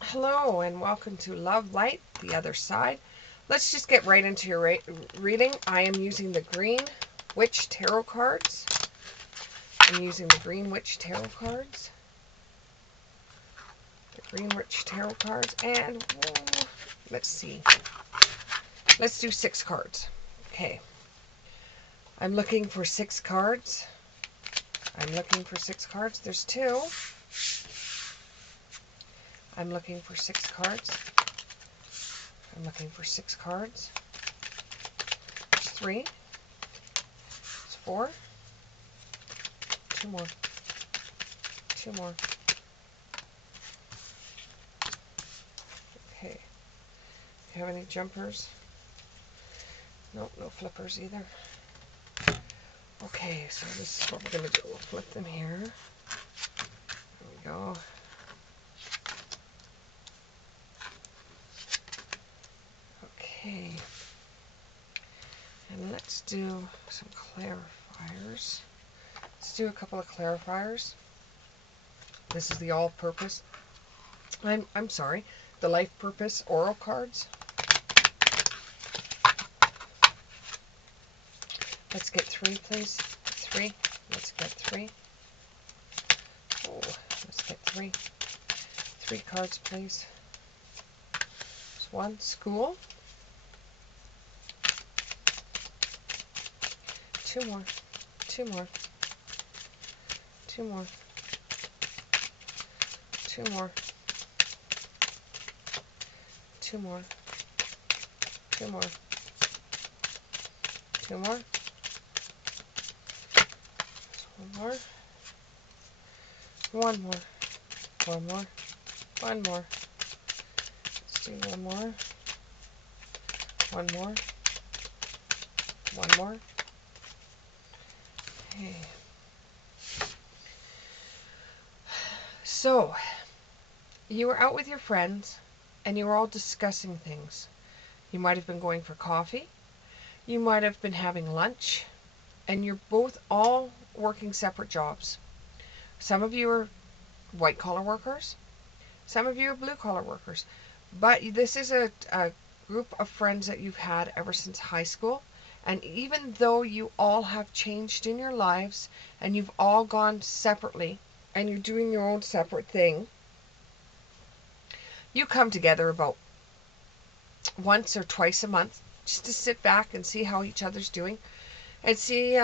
Hello and welcome to Love Light, the other side. Let's just get right into your reading. I am using the Green Witch Tarot cards. I'm using the Green Witch Tarot cards. The Green Witch Tarot cards. And let's see. Let's do 6 cards. Okay. I'm looking for 6 cards. I'm looking for 6 cards. There's 2. I'm looking for 6 cards. I'm looking for 6 cards. There's 3. There's 4. 2 more. 2 more. Okay. Do you have any jumpers? Nope, no flippers either. Okay, so this is what we're going to do. We'll flip them here. There we go. Okay. And let's do some clarifiers. Let's do a couple of clarifiers. This is the all-purpose. I'm sorry, the life purpose oral cards. Let's get 3, please. 3. Let's get 3. Oh, let's get 3. 3 cards, please. There's 1. School. 2 more. 2 more. 2 more. 2 more. 2 more. 2 more. 2 more. 1 more. 1 more. 1 more. 1 more. Let's do 1 more. 1 more. 1 more. Okay. So, you were out with your friends and you were all discussing things. You might have been going for coffee. You might have been having lunch. And you're both all working separate jobs. Some of you are white-collar workers. Some of you are blue-collar workers. But this is a group of friends that you've had ever since high school. And even though you all have changed in your lives and you've all gone separately and you're doing your own separate thing, you come together about once or twice a month just to sit back and see how each other's doing and see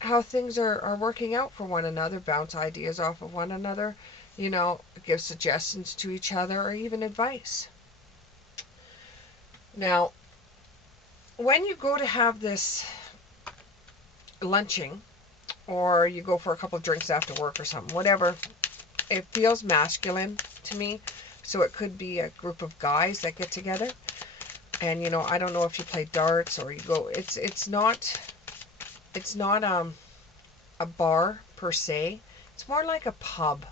how things are working out for one another, bounce ideas off of one another, give suggestions to each other or even advice. Now, when you go to have this lunching or you go for a couple of drinks after work or something, whatever, it feels masculine to me. So it could be a group of guys that get together. And, I don't know if you play darts or you go, it's not a bar per se. It's more like a pub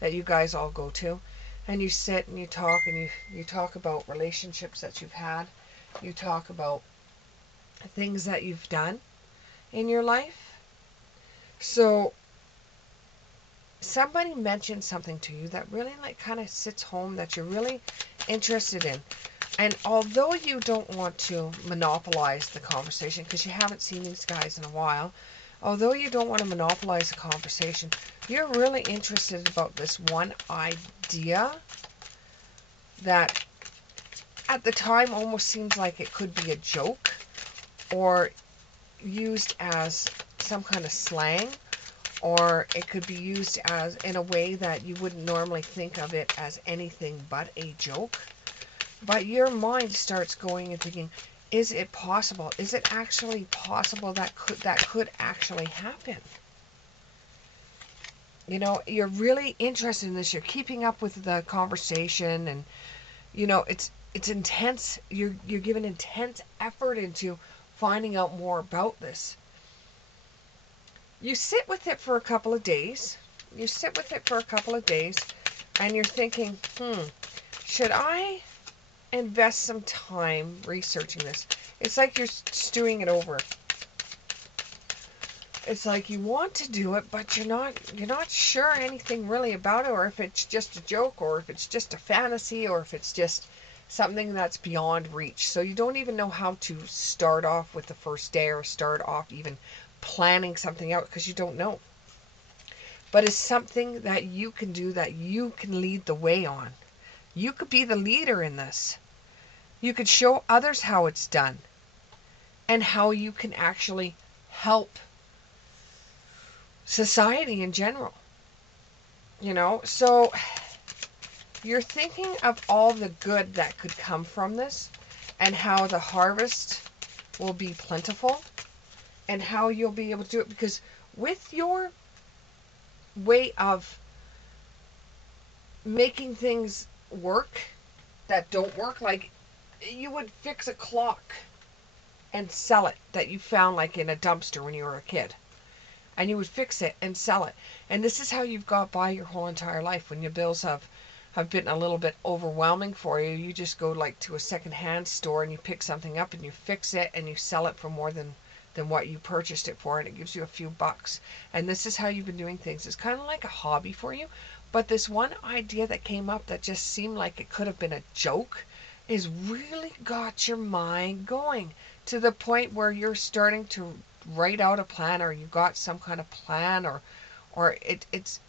that you guys all go to. And you sit and you talk and you talk about relationships that you've had. You talk about things that you've done in your life. So somebody mentioned something to you that really kind of sits home that you're really interested in. And although you don't want to monopolize the conversation because you haven't seen these guys in a while, although you don't want to monopolize the conversation, you're really interested about this one idea that at the time almost seems like it could be a joke or used as some kind of slang, or it could be used as in a way that you wouldn't normally think of it as anything but a joke. But your mind starts going and thinking, is it possible? Is it actually possible that could actually happen? You're really interested in this. You're keeping up with the conversation, and it's intense. You're giving intense effort into finding out more about this. You sit with it for a couple of days. You sit with it for a couple of days, and you're thinking, should I invest some time researching this? It's like you're stewing it over. it's like you want to do it, but you're not sure anything really about it, or if it's just a joke, or if it's just a fantasy, or if it's just something that's beyond reach. So you don't even know how to start off with the first day, or start off even planning something out, because you don't know. But it's something that you can do, that you can lead the way on. You could be the leader in this. You could show others how it's done, and how you can actually help society in general. So you're thinking of all the good that could come from this, and how the harvest will be plentiful, and how you'll be able to do it, because with your way of making things work that don't work, like you would fix a clock and sell it that you found like in a dumpster when you were a kid, and you would fix it and sell it. And this is how you've got by your whole entire life. When your bills have been a little bit overwhelming for you, you just go like to a secondhand store and you pick something up and you fix it and you sell it for more than what you purchased it for, and it gives you a few bucks. And this is how you've been doing things. It's kind of like a hobby for you. But this one idea that came up that just seemed like it could have been a joke is really got your mind going, to the point where you're starting to write out a plan, or you got some kind of plan, or it's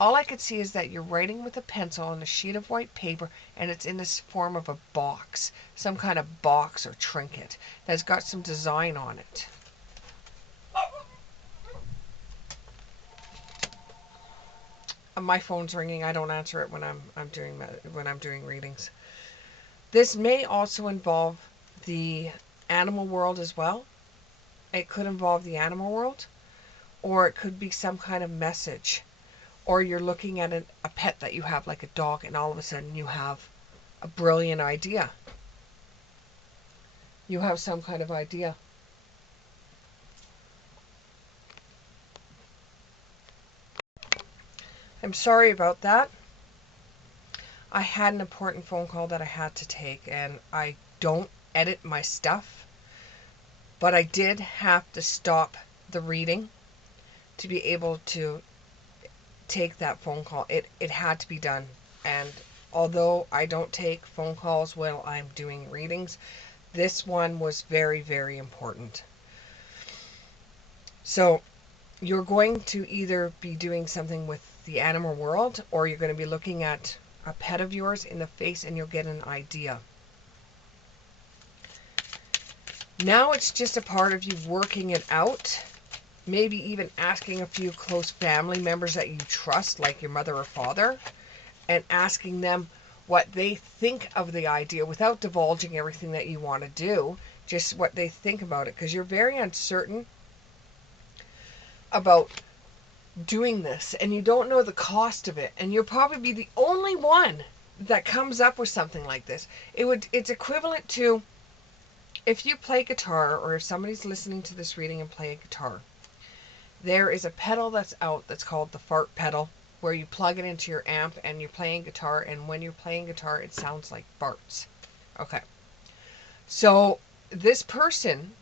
all I could see is that you're writing with a pencil on a sheet of white paper, and it's in this form of a box, some kind of box or trinket that's got some design on it. My phone's ringing. I don't answer it when I'm doing readings. This may also involve the animal world as well. It could involve the animal world, or it could be some kind of message. Or you're looking at a pet that you have, like a dog, and all of a sudden you have a brilliant idea. You have some kind of idea. I'm sorry about that. I had an important phone call that I had to take, and I don't edit my stuff, but I did have to stop the reading to be able to take that phone call. It had to be done. And although I don't take phone calls while I'm doing readings, this one was very, very important. So you're going to either be doing something with the animal world, or you're going to be looking at a pet of yours in the face, and you'll get an idea. Now it's just a part of you working it out, maybe even asking a few close family members that you trust, like your mother or father, and asking them what they think of the idea without divulging everything that you want to do, just what they think about it, because you're very uncertain about doing this, and you don't know the cost of it, and you'll probably be the only one that comes up with something like this. It's equivalent to if you play guitar, or if somebody's listening to this reading and play a guitar. There is a pedal that's out that's called the fart pedal, where you plug it into your amp and you're playing guitar, and when you're playing guitar it sounds like farts. Okay, so this person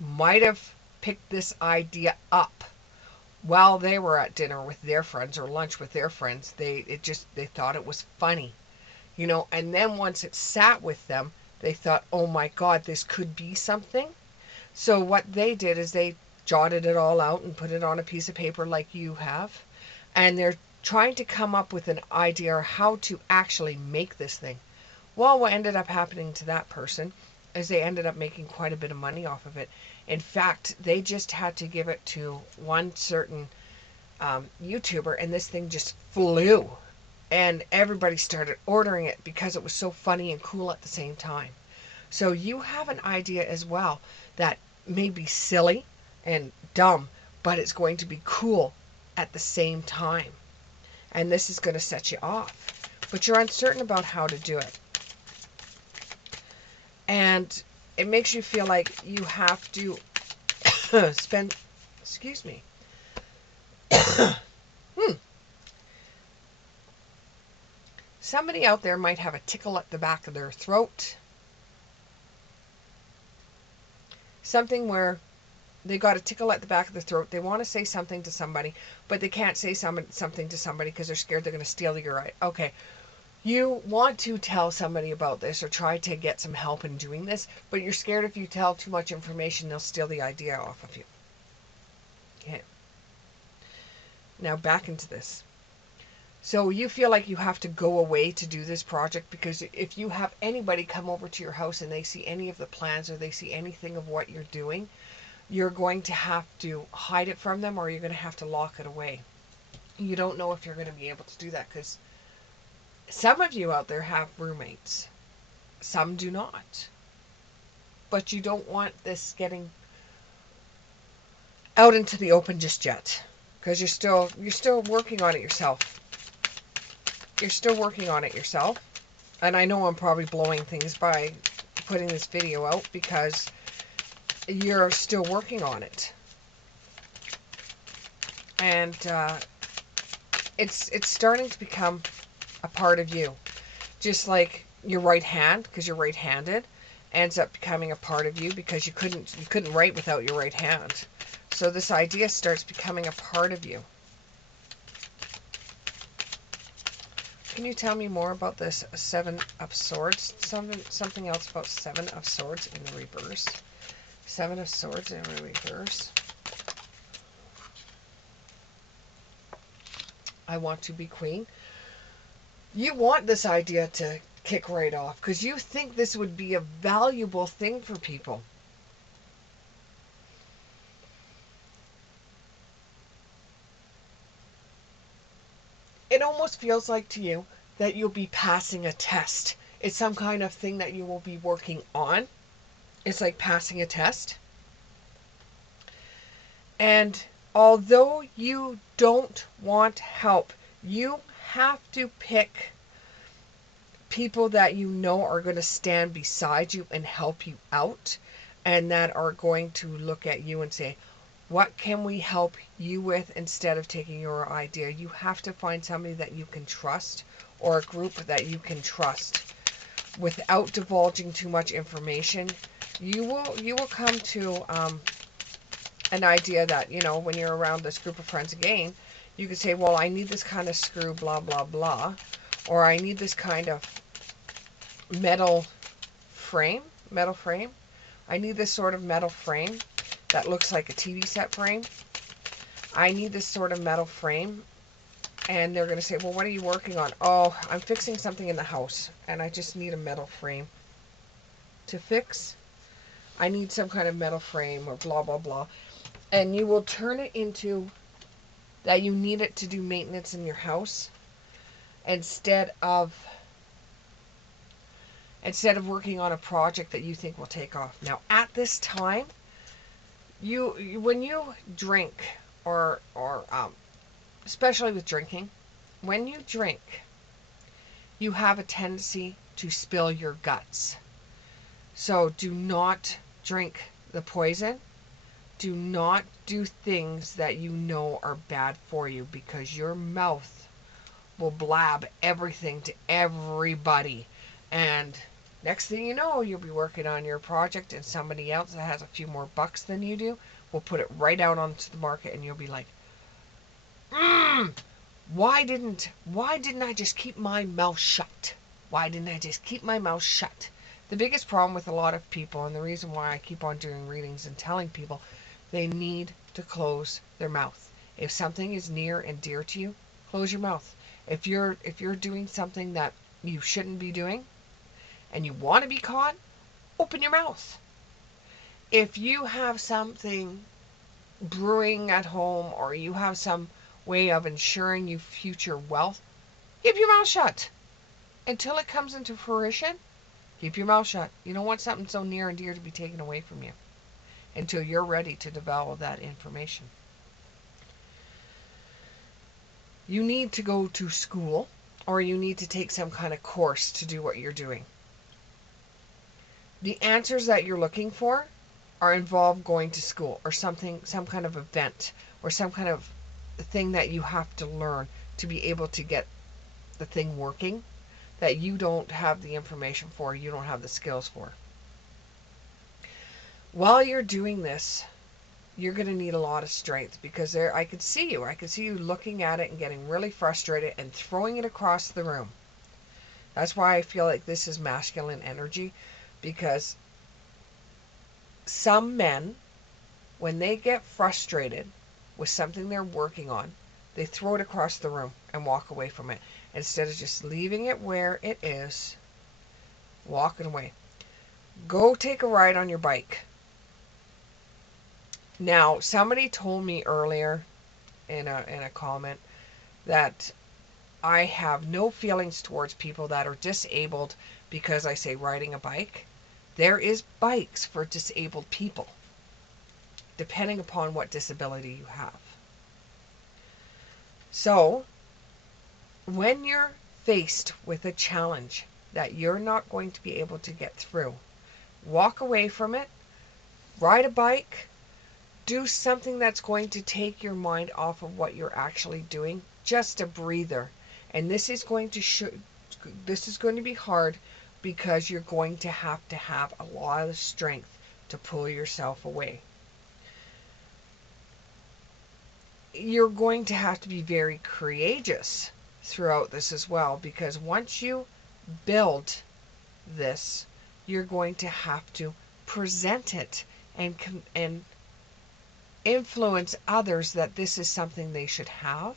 might have picked this idea up while they were at dinner with their friends, or lunch with their friends. They thought it was funny, and then once it sat with them, they thought, oh my god, this could be something. So what they did is they jotted it all out and put it on a piece of paper like you have, and they're trying to come up with an idea or how to actually make this thing. Well, what ended up happening to that person is they ended up making quite a bit of money off of it. In fact, they just had to give it to one certain YouTuber, and this thing just flew. And everybody started ordering it because it was so funny and cool at the same time. So you have an idea as well that may be silly and dumb, but it's going to be cool at the same time. And this is going to set you off. But you're uncertain about how to do it. And it makes you feel like you have to spend, excuse me. Somebody out there might have a tickle at the back of their throat. Something where They got a tickle at the back of the throat. They want to say something to somebody, but they can't say something to somebody because they're scared they're going to steal your right. Okay, you want to tell somebody about this or try to get some help in doing this, but you're scared if you tell too much information, they'll steal the idea off of you. Okay. Now back into this. So you feel like you have to go away to do this project, because if you have anybody come over to your house and they see any of the plans or they see anything of what you're doing, you're going to have to hide it from them, or you're going to have to lock it away. You don't know if you're going to be able to do that, because some of you out there have roommates. Some do not. But you don't want this getting out into the open just yet, because you're still working on it yourself. You're still working on it yourself. And I know I'm probably blowing things by putting this video out, because you're still working on it. And it's starting to become a part of you. Just like your right hand, because you're right-handed, ends up becoming a part of you because you couldn't write without your right hand. So this idea starts becoming a part of you. Can you tell me more about this Seven of Swords? Something else about Seven of Swords in the reverse. Seven of Swords in the reverse. I want to be queen. You want this idea to kick right off because you think this would be a valuable thing for people. It almost feels like to you that you'll be passing a test. It's some kind of thing that you will be working on. It's like passing a test. And although you don't want help, you have to pick people that you know are going to stand beside you and help you out, and that are going to look at you and say, what can we help you with, instead of taking your idea. You have to find somebody that you can trust, or a group that you can trust, without divulging too much information. You will come to an idea that, when you're around this group of friends again, you could say, well, I need this kind of screw, blah, blah, blah. Or I need this kind of metal frame. I need this sort of metal frame that looks like a TV set frame. I need this sort of metal frame. And they're going to say, well, what are you working on? Oh, I'm fixing something in the house, and I just need a metal frame to fix. I need some kind of metal frame, or blah, blah, blah. And you will turn it into that you need it to do maintenance in your house, instead of working on a project that you think will take off. Now, at this time, when you drink, or especially with drinking, when you drink, you have a tendency to spill your guts. So do not drink the poison. Do not do things that you know are bad for you, because your mouth will blab everything to everybody. And next thing you know, you'll be working on your project, and somebody else that has a few more bucks than you do will put it right out onto the market, and you'll be like, why didn't I just keep my mouth shut? Why didn't I just keep my mouth shut? The biggest problem with a lot of people, and the reason why I keep on doing readings and telling people, they need to close their mouth. If something is near and dear to you, close your mouth. If you're doing something that you shouldn't be doing, and you want to be caught, open your mouth. If you have something brewing at home, or you have some way of ensuring you future wealth, keep your mouth shut. Until it comes into fruition, keep your mouth shut. You don't want something so near and dear to be taken away from you until you're ready to develop that information. You need to go to school, or you need to take some kind of course to do what you're doing. The answers that you're looking for are involved going to school, or some kind of event, or some kind of thing that you have to learn to be able to get the thing working, that you don't have the information for, you don't have the skills for. While you're doing this, you're going to need a lot of strength, because there, I could see you. I could see you looking at it and getting really frustrated and throwing it across the room. That's why I feel like this is masculine energy, because some men, when they get frustrated with something they're working on, they throw it across the room and walk away from it instead of just leaving it where it is, walking away. Go take a ride on your bike. Now, somebody told me earlier in a comment that I have no feelings towards people that are disabled because I say riding a bike. There is bikes for disabled people, depending upon what disability you have. So, when you're faced with a challenge that you're not going to be able to get through, walk away from it, ride a bike, do something that's going to take your mind off of what you're actually doing, just a breather. And this is going to be hard, because you're going to have a lot of strength to pull yourself away. You're going to have to be very courageous throughout this as well, because once you build this, you're going to have to present it and influence others that this is something they should have.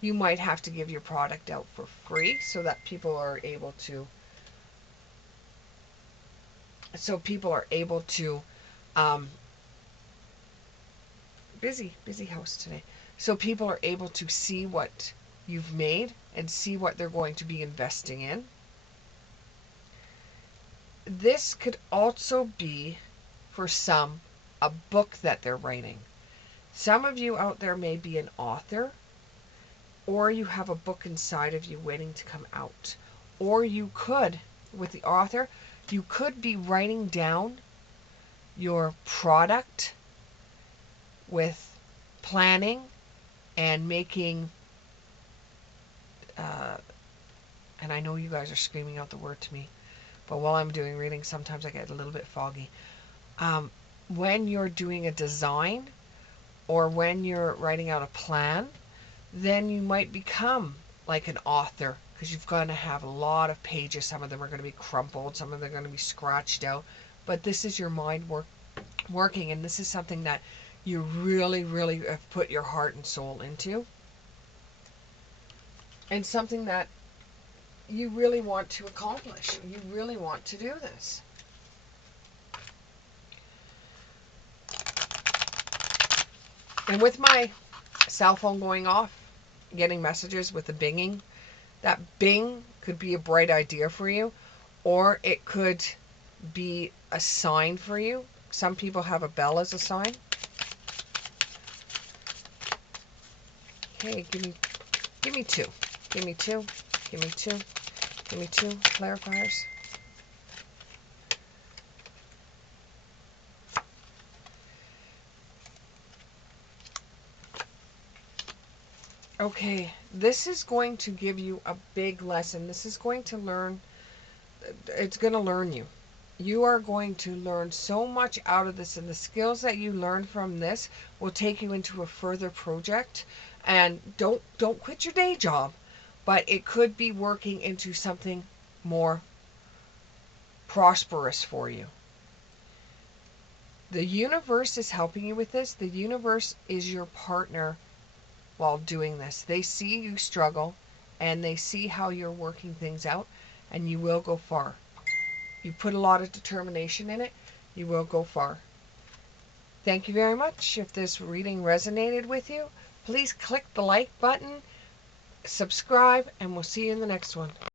You might have to give your product out for free so that people are able to busy house today. So people are able to see what you've made and see what they're going to be investing in. This could also be, for some, a book that they're writing. Some of you out there may be an author, or you have a book inside of you waiting to come out. Or you could, with the author, you could be writing down your product with planning and making, and I know you guys are screaming out the word to me, but while I'm doing reading, sometimes I get a little bit foggy. When you're doing a design, or when you're writing out a plan, then you might become like an author, because you're going to have a lot of pages. Some of them are going to be crumpled, some of them are going to be scratched out, but this is your mind working, and this is something that you really, really have put your heart and soul into, and something that you really want to accomplish. You really want to do this. And with my cell phone going off, getting messages with the binging, that bing could be a bright idea for you, or it could be a sign for you. Some people have a bell as a sign. Okay, give me two. Give me two. Give me two. Give me two clarifiers. Okay, this is going to give you a big lesson. This is going to learn, it's going to learn you. You are going to learn so much out of this, and the skills that you learn from this will take you into a further project. And don't quit your day job, but it could be working into something more prosperous for you. The universe is helping you with this. The universe is your partner while doing this. They see you struggle, and they see how you're working things out, and you will go far. You put a lot of determination in it, you will go far. Thank you very much. If this reading resonated with you, please click the like button, subscribe, and we'll see you in the next one.